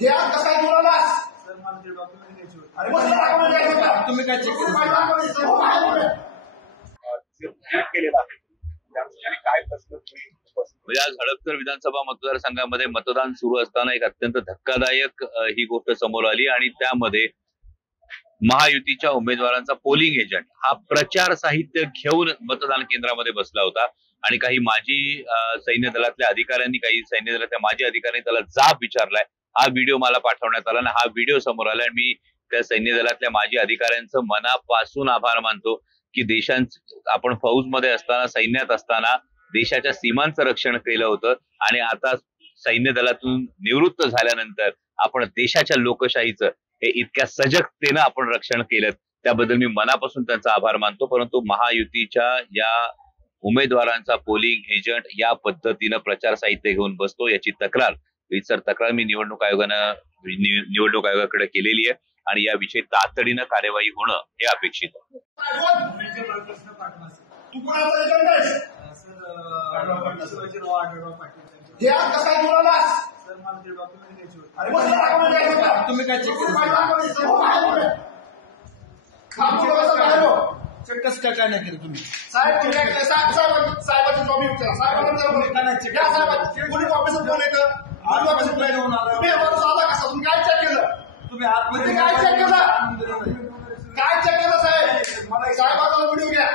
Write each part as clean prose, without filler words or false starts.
ते आज कसा बोलालास सर मला ते डॉक्युमेंट घ्यायचे होते. अरे मग डॉक्युमेंट घ्यायचं का? तुम्ही काय चेक केलं? केलेला आहे त्या ठिकाणी काय प्रश्न तुम्ही म्हणजे आज हडपसर विधानसभा मतदारसंघामध्ये मतदान सुरू असताना एक अत्यंत धक्कादायक ही गोष्ट समोर आली आणि त्यामध्ये महायुतीच्या उमेदवारांचा पोलिंग एजंट हा प्रचार साहित्य घेऊन मतदान केंद्रामध्ये बसला होता आणि काही माजी सैन्य दलातल्या अधिकाऱ्यांनी काही सैन्य दलातल्या माजी अधिकाऱ्यांनी त्याला जाब विचारलाय। हा व्हिडिओ मला पाठवण्यात आला आणि हा व्हिडिओ समोर आला आणि मी त्या सैन्य दलातल्या माजी अधिकाऱ्यांचं मनापासून आभार मानतो की आपण फौजमध्ये असताना सैन्यात असताना देशाच्या सीमांचं रक्षण केलं होतं आणि आता सैन्य दलातून निवृत्त झाल्यानंतर आपण देशाच्या लोकशाहीचं हे इतक्या सजगतेनं आपण रक्षण केलं त्याबद्दल मी मनापासून त्यांचा आभार मानतो। परंतु महायुतीच्या या उमेदवारांचा पोलिंग एजंट या पद्धतीनं प्रचार साहित्य घेऊन बसतो याची तक्रार मी निवडणूक आयोगाकडे केलेली आहे आणि याविषयी तातडीनं कार्यवाही होणं हे अपेक्षित आहे। तू कोणाचा एजंट आहेस? ते आज कसा बोलालास सर मला ते डॉक्युमेंट घ्यायचे होते. अरे मग डॉक्युमेंट घ्यायचं का? तुम्ही काय चेक केलं? चेक कसं काय नाही केलं तुम्ही? साहेबांची जॉब विचारा साहेबांना पोलीस ऑफिसर कोण येतं? आर्मी ऑफिसर काय घेऊन आला? तुम्ही साधा कसा तुम्ही काय चेक केलं? तुम्ही आतमध्ये काय चेक केलं? काय चेक केलं साहेब? मला साहेबांचा व्हिडिओ घ्या।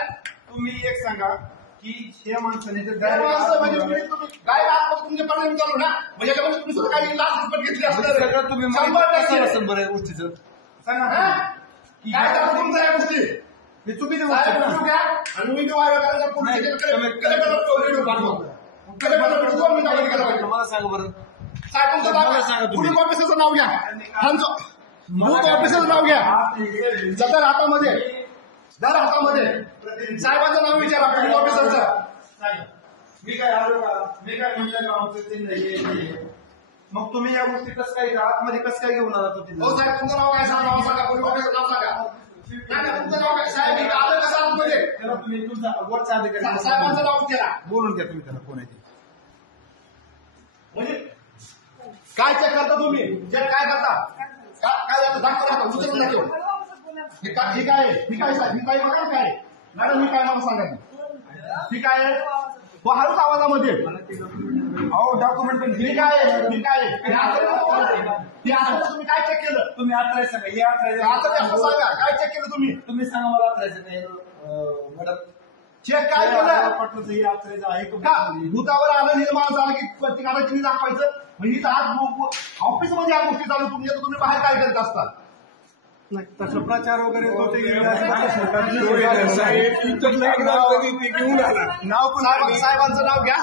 तुम्ही एक सांगा की हे माणसाने म्हणजे काय तुमच्या पर्यंत चालू ना म्हणजे तुम्ही सुद्धा काही लाच रिपोर्ट घेतली असणार तुम्ही असेल बरं या गोष्टीचं सांगा काय करा तुमचं या गोष्टी हे चुकीचं व्हिडिओ घ्या आणि व्हिडिओ आयोगाला मला सांगा बरं साहेब तुमचं नाव पोलीस ऑफिसरचं नाव घ्या बूथ ऑफिसरचं नाव घ्या जतर हातामध्ये दर हातामध्ये साहेबांचं नाव विचारा पोलीस ऑफिसरचं। मी काय म्हटलं का आमचं ते नाही मग तुम्ही या गोष्टी कसं काय आतमध्ये कसं काय घेऊन आला हो साहेब तुमचं नाव काय सांगा पोलीस ऑफिसरचं नाव सांगा तुमचं नाव काय साहेब आलं कसं आतमध्ये त्याला तुम्ही तुमचा वरचा अधिकारी साहेबांचं नाव विचारा बोलून घ्या तुम्ही त्याला कोण आहे म्हणजे काय चेक करता तुम्ही चेक काय करता काय जातं दाखवा उचलून दाखव ठीक आहे ठीक आहे साहेब ही काय बघा काय मॅडम मी काय मला सांगा ठीक आहे हो हळूच आवाजामध्ये हो डॉक्युमेंट पण ठीक आहे तुम्ही काय चेक केलं? तुम्ही आत्रा सांगा हे सांगा काय चेक केलं तुम्ही सांगा मला आत्रायचं काय मॅडम चेक काय केलं? पटलं हे आत्रायचं आहे का भूतावर आलं निर्माण झालं की प्रतिकाराची दाखवायचं म्हणजे आज ऑफिसमध्ये या गोष्टी चालू तुम्ही बाहेर काय करत असतात तसं प्रचार वगैरे नाव साहेबांचं नाव घ्या